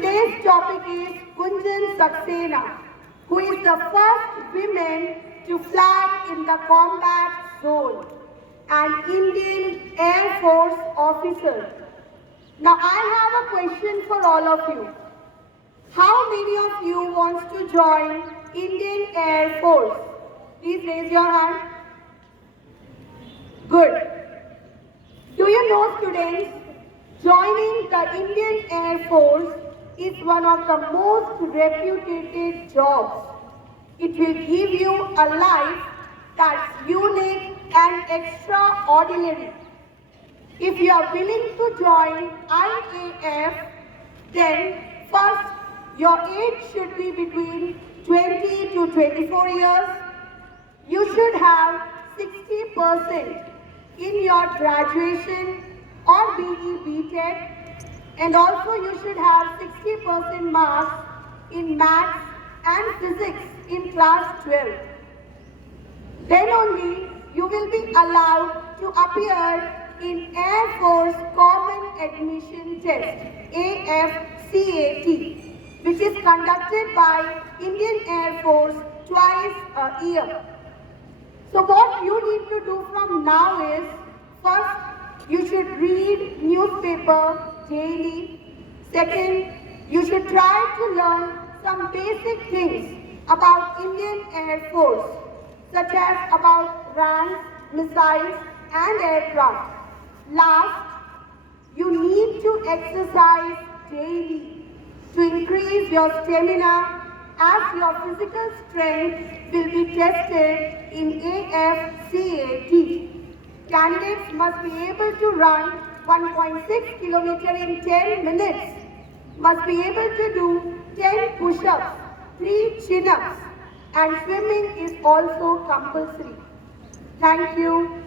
today's topic is Gunjan Saxena, who is the first woman to fly in the combat zone, an Indian Air Force officer. Now I have a question for all of you. How many of you wants to join Indian Air Force? Please raise your hand. Good. Do you know, students, joining the Indian Air Force is one of the most reputed jobs. It will give you a life that's unique and extraordinary. If you are willing to join IAF, then first, your age should be between 20 to 24 years. You should have 60% in your graduation or BE BTech, and also you should have 60% marks in maths and physics in class 12. Then only you will be allowed to appear in Air Force Common Admission Test, AFCAT, which is conducted by Indian Air Force twice a year. So what you need to do from now is, first, you should read newspaper daily. Second, you should try to learn some basic things about Indian Air Force, such as about ranks, missiles, and aircraft. Last, you need to exercise daily to increase your stamina, as your physical strength will be tested in AFCAT. Candidates must be able to run 1.6 km in 10 minutes, must be able to do 10 push-ups, 3 chin-ups, and swimming is also compulsory. Thank you.